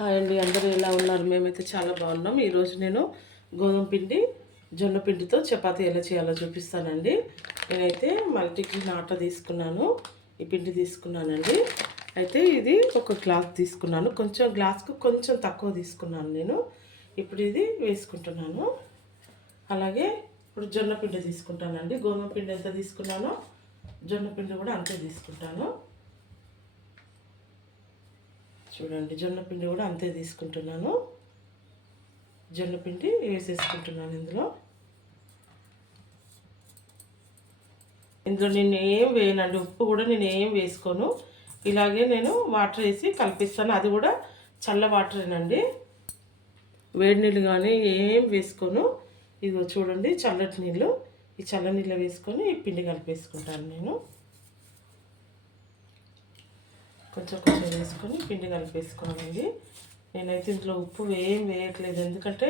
Hi అండి అందరూ ఎలా ఉన్నారు? మేమైతే చాలా బాగున్నాం. ఈరోజు నేను గోధుమ పిండి జొన్న పిండితో చపాతీ ఎలా చేయాలో చూపిస్తానండి. నేనైతే మల్టీగ్రీన్ ఆట తీసుకున్నాను. ఈ పిండి తీసుకున్నానండి. అయితే ఇది ఒక గ్లాస్ తీసుకున్నాను. కొంచెం గ్లాస్కు కొంచెం తక్కువ తీసుకున్నాను నేను. ఇప్పుడు ఇది వేసుకుంటున్నాను. అలాగే ఇప్పుడు జొన్న పిండి తీసుకుంటానండి. గోధుమ పిండి ఎంత తీసుకున్నానో జొన్న పిండి కూడా అంతే తీసుకుంటాను. చూడండి జొన్న పిండి కూడా అంతే తీసుకుంటున్నాను. జొన్న పిండి వేసేసుకుంటున్నాను ఇందులో. ఇందులో నేను ఏం వేయనండి ఉప్పు కూడా నేను ఏం వేసుకోను. ఇలాగే నేను వాటర్ వేసి కలిపిస్తాను అది కూడా చల్ల వాటరేనండి. వేడి నీళ్ళు కానీ ఏం వేసుకోను. ఇదిగో చూడండి చల్లటి నీళ్ళు. ఈ చల్ల నీళ్ళు వేసుకొని ఈ పిండి కలిపేసుకుంటాను నేను. కొంచెం కొంచెం వేసుకొని పిండి కలిపేసుకోవాలండి. నేనైతే ఇందులో ఉప్పు ఏం వేయట్లేదు. ఎందుకంటే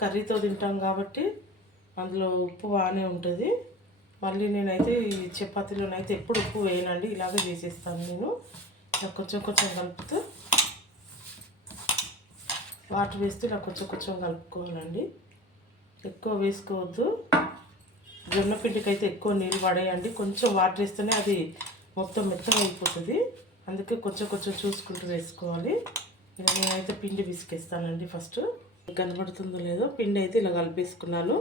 కర్రీతో తింటాం కాబట్టి అందులో ఉప్పు బాగానే ఉంటుంది. మళ్ళీ నేనైతే ఈ చపాతీలోనైతే ఎప్పుడు ఉప్పు వేయనండి. ఇలాగే చేసేస్తాను నేను. ఇలా కొంచెం కొంచెం కలుపుతూ వాటర్ వేస్తూ ఇలా కొంచెం కొంచెం కలుపుకోవాలండి. ఎక్కువ వేసుకోవద్దు. జొన్న పిండికి అయితే ఎక్కువ నీళ్ళు పడేయండి. కొంచెం వాటర్ వేస్తేనే అది మొత్తం మెత్తగా అయిపోతుంది. అందుకే కొంచెం కొంచెం చూసుకుంటూ వేసుకోవాలి. ఇలా నేనైతే పిండి పిసికేస్తానండి ఫస్ట్. కనబడుతుందో లేదో పిండి అయితే ఇలా కలిపేసుకున్నాను.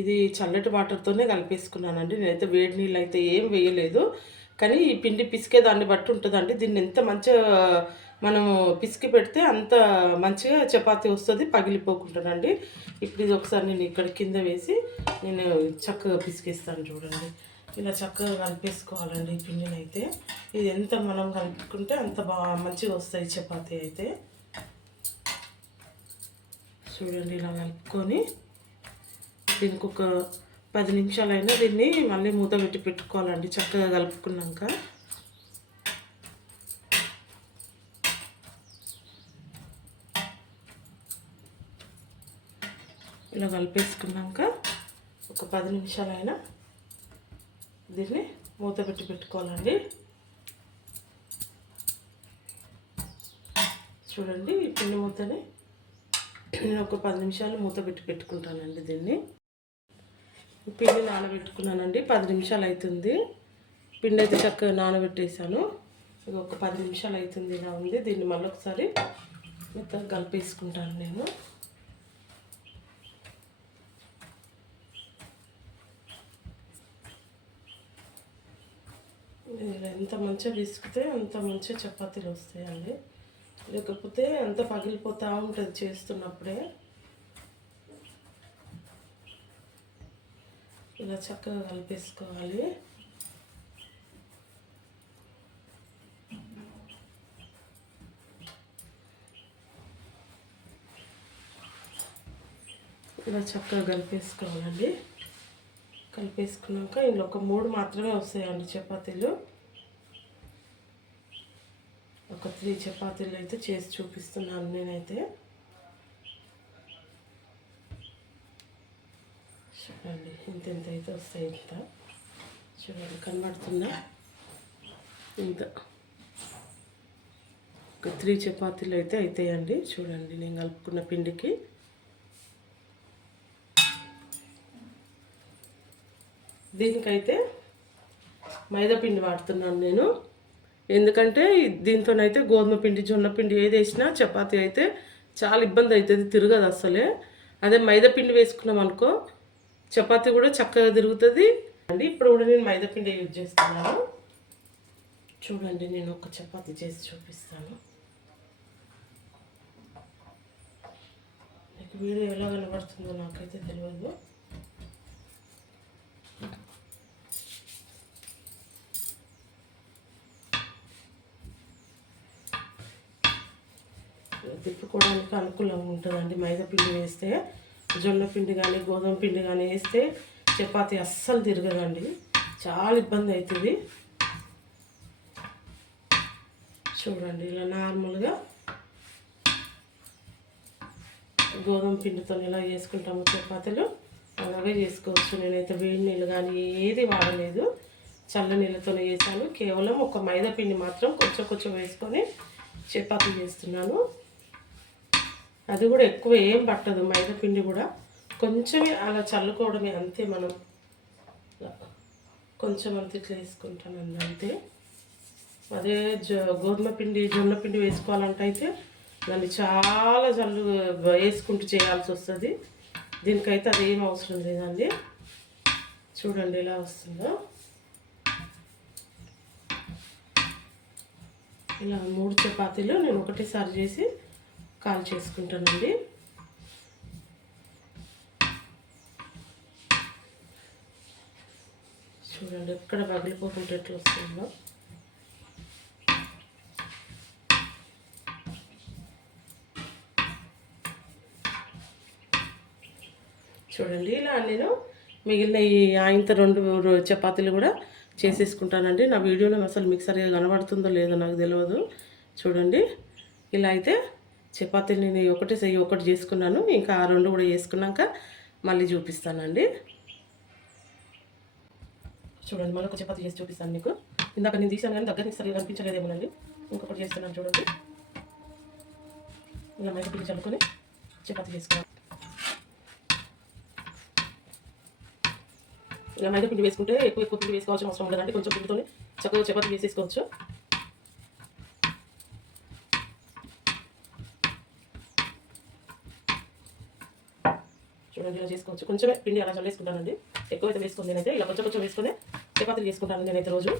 ఇది చల్లటి వాటర్తోనే కలిపేసుకున్నానండి. నేనైతే వేడి నీళ్ళు అయితే ఏం వేయలేదు. కానీ ఈ పిండి పిసికే దాన్ని బట్టి ఉంటుందండి. దీన్ని ఎంత మంచిగా మనం పిసికి పెడితే అంత మంచిగా చపాతి వస్తుంది పగిలిపోకుంటుందండి. ఇప్పుడు ఇది ఒకసారి నేను ఇక్కడ కింద వేసి నేను చక్కగా పిసికేస్తాను చూడండి. ఇలా చక్కగా కలిపేసుకోవాలండి ఈ పిండిని అయితే. ఇది ఎంత మనం కలుపుకుంటే అంత బాగా మంచిగా వస్తాయి చపాతీ అయితే. చూడండి ఇలా కలుపుకొని దీనికి ఒక పది నిమిషాలైనా దీన్ని మళ్ళీ మూత పెట్టి పెట్టుకోవాలండి చక్కగా కలుపుకున్నాక. ఇలా కలిపేసుకున్నాక ఒక పది నిమిషాలైనా దీన్ని మూత పెట్టి పెట్టుకోవాలండి. చూడండి ఈ పిండి మూతని నేను ఒక పది నిమిషాలు మూత పెట్టి పెట్టుకుంటానండి దీన్ని. పిండి నానబెట్టుకున్నానండి పది నిమిషాలు అవుతుంది పిండి అయితే చక్కగా నానబెట్టేసాను ఇక ఒక పది నిమిషాలు అవుతుంది ఇలా ఉంది. దీన్ని మళ్ళీ ఒకసారి మెత్తగా కలిపేసుకుంటాను నేను. ఎంత మంచిగా విసుకుతే అంత మంచిగా చపాతీలు వస్తాయండి. లేకపోతే అంత పగిలిపోతూ ఉంటుంది చేస్తున్నప్పుడే. ఇలా చక్కగా కలిపేసుకోవాలి. ఇలా చక్కగా కలిపేసుకోవాలండి. కలిపేసుకున్నాక ఇందులో ఒక మూడు మాత్రమే వస్తాయండి చపాతీలు. ఒక త్రీ చపాతీలు అయితే చేసి చూపిస్తున్నాను నేనైతే. చూడండి ఇంత ఇంత అయితే వస్తాయి ఇంత. చూడండి కనబడుతుందా? ఇంత. ఒక త్రీ చపాతీలు అయితే అవుతాయండి చూడండి నేను కలుపుకున్న పిండికి. దీనికైతే మైదా పిండి వాడుతున్నాను నేను. ఎందుకంటే దీంతోనైతే గోధుమ పిండి జొన్న పిండి ఏది వేసినా చపాతీ అయితే చాలా ఇబ్బంది అవుతుంది తిరగదు అసలే అదే మైదా పిండి వేసుకున్నాం అనుకో చపాతీ కూడా చక్కగా తిరుగుతుంది. అండి ఇప్పుడు కూడా నేను మైదా పిండి యూజ్ చేస్తున్నాను. చూడండి నేను ఒక చపాతీ చేసి చూపిస్తాను. మీకు వీడియో ఎలా కనబడుతుందో నాకైతే తెలియదు. తిప్పుకోవడానికి అనుకూలంగా ఉంటుందండి. మైదా పిండి వేస్తే జొన్న పిండి కానీ గోధుమ పిండి కానీ వేస్తే చపాతి అస్సలు తిరగదండి. చాలా ఇబ్బంది అవుతుంది చూడండి ఇలా నార్మల్గా గోధుమ పిండితో ఇలా చేసుకుంటాము చపాతీలు అలాగే చేసుకోవచ్చు. నేనైతే వేడి నీళ్ళు కానీ ఏది వాడలేదు. చల్ల నీళ్ళతో చేశాను. కేవలం ఒక మైదా పిండి మాత్రం కొంచెం కొంచెం వేసుకొని చపాతీ చేస్తున్నాను. అది కూడా ఎక్కువ ఏం పట్టదు మైదా పిండి కూడా. కొంచెమే అలా చల్లుకోవడమే అంతే మనం. కొంచెం అంత ఇట్లా వేసుకుంటానండి అంతే. అదే జొ గోధుమ పిండి జొన్న పిండి వేసుకోవాలంటే అయితే దాన్ని చాలా జల్లు వేసుకుంటూ చేయాల్సి వస్తుంది. దీనికైతే అదేం అవసరం లేదండి. చూడండి ఎలా వస్తుందో. ఇలా మూడు చపాతీలు నేను ఒకటేసారి చేసి కాల్ చేసుకుంటానండి. చూడండి ఎక్కడ పగిలిపోకుండా ఎట్లా వస్తుందో. చూడండి ఇలా నేను మిగిలిన ఈ ఆయంత రెండు చపాతీలు కూడా చేసేసుకుంటానండి. నా వీడియోలో అసలు మీకు కనబడుతుందో లేదో నాకు తెలియదు చూడండి ఇలా అయితే చపాతీలు నేను ఒకటి సై ఒకటి చేసుకున్నాను. ఇంకా ఆ రెండు కూడా చేసుకున్నాక మళ్ళీ చూపిస్తానండి. చూడండి మరొక చపాతీ చేసి చూపిస్తాను మీకు. ఇందాక నేను తీసాను కానీ దగ్గర నుంచి సరిగా కనిపించలేదేమోనండి. ఇంకొకటి చేస్తున్నాను చూడండి. ఇలా మైదా పిండి చల్లుకొని చపాతీ చేసుకున్నాను. ఇలా మైదా పిండి వేసుకుంటే ఎక్కువ ఎక్కువ పిండి వేసుకోవాల్సిన అవసరం ఉండదండి. కొంచెం పిండితోనే చక్కగా చపాతీ వేసేసుకోవచ్చు. చూడండి ఇలా చేసుకోవచ్చు కొంచెమే పిండి అలా చల్లేసుకుంటానండి. ఎక్కువ అయితే వేసుకుని నేనైతే. ఇలా కొంచెం కొంచెం వేసుకుని చపాతీలు చేసుకుంటాను నేనైతే రోజు.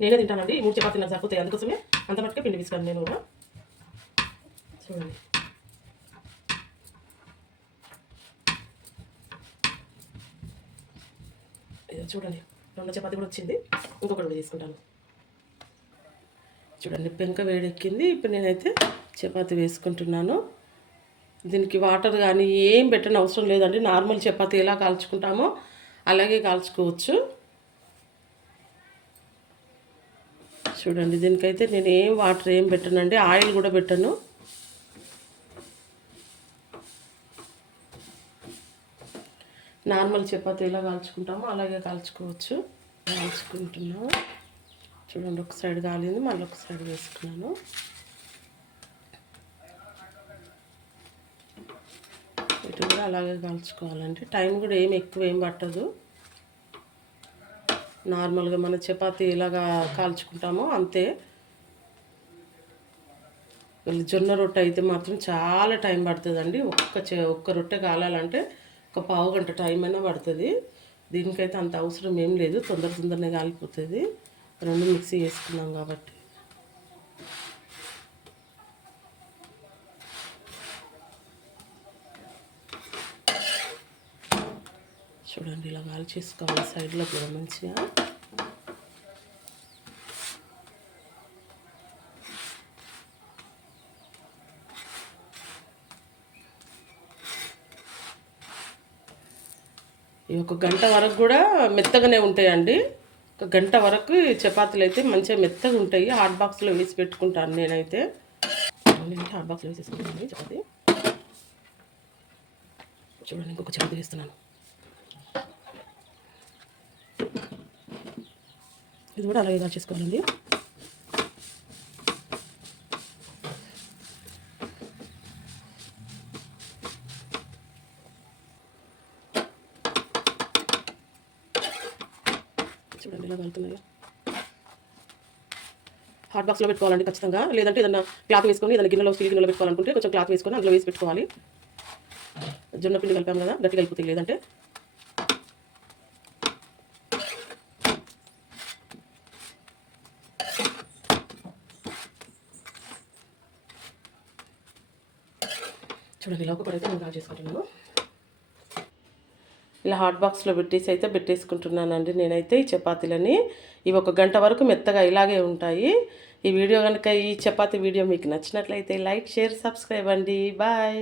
నేనే తింటానండి. ఈ మూడు చపాతీలు నాకు సరిపోతాయి. అందుకోసమే అంత మట్టుకే పిండి వేసుకున్నాను నేను కూడా. చూడండి. చూడండి. రెండు చపాతీ కూడా వచ్చింది. ఇంకొకటి కూడా తీసుకుంటాను చూడండి. పెంక వేడెక్కింది. ఇప్పుడు నేనైతే చపాతి వేసుకుంటున్నాను. దీనికి వాటర్ కానీ ఏం పెట్టని అవసరం లేదండి. నార్మల్ చపాతీ ఎలా కాల్చుకుంటామో అలాగే కాల్చుకోవచ్చు. చూడండి దీనికైతే నేను ఏం వాటర్ ఏం పెట్టనండి. ఆయిల్ కూడా పెట్టను. నార్మల్ చపాతీ ఎలా కాల్చుకుంటామో అలాగే కాల్చుకోవచ్చు. కాల్చుకుంటున్నాము చూడండి ఒక సైడ్ కాలింది మళ్ళీ ఒక సైడ్ వేసుకున్నాను. ఇటు కూడా అలాగే కాల్చుకోవాలంటే టైం కూడా ఏం ఎక్కువ ఏం పట్టదు. నార్మల్గా మన చపాతి ఎలాగా కాల్చుకుంటామో అంతే. జొన్న రొట్టె అయితే మాత్రం చాలా టైం పడుతుందండి. ఒక్క ఒక్క రొట్టె కాలాలంటే ఒక పావు గంట టైం అయినా పడుతుంది. దీనికైతే అంత అవసరం ఏం లేదు. తొందర తొందరనే కాలిపోతుంది. రెండు మిక్సీ చేసుకున్నాం కాబట్టి. చూడండి ఇలా కాల్ చేసుకోవాలి సైడ్లో కూడా మంచిగా. ఈ ఒక గంట వరకు కూడా మెత్తగానే ఉంటాయండి. ఒక గంట వరకు చపాతీలు అయితే మంచిగా మెత్తగా ఉంటాయి. హాట్ బాక్స్లో వేసి పెట్టుకుంటాను నేనైతే. నేనైతే హాట్ బాక్స్లో వేసేసుకుంటాను చపాతీ. చూడండి ఇంకొక చపాతీ వేస్తున్నాను. ఇది కూడా అలాగే చేసుకోవాలండి. చూడండి ఇలా కలుతున్నాయి. హాట్ బాక్స్లో పెట్టుకోవాలండి ఖచ్చితంగా. లేదంటే ఏదన్నా క్లాత్ వేసుకొని ఏదైనా గిన్నెలో స్టీల్ గిన్నెలో పెట్టుకోవాలనుకుంటే కొంచెం క్లాత్ వేసుకొని అందులో వేసి పెట్టుకోవాలి. జొన్న పిండి కలిపాము కదా గట్టిగా అయిపోతుంది లేదంటే. చూడండి ఇలా ఒక అయితే నేను కాల్ చేసుకుంటున్నాను ఇలా హాట్ బాక్స్లో పెట్టేసి అయితే పెట్టేసుకుంటున్నానండి నేనైతే ఈ చపాతీలని. ఇవి ఒక గంట వరకు మెత్తగా ఇలాగే ఉంటాయి. ఈ వీడియో కనుక ఈ చపాతీ వీడియో మీకు నచ్చినట్లయితే లైక్ షేర్ సబ్స్క్రైబ్ అండి. బాయ్.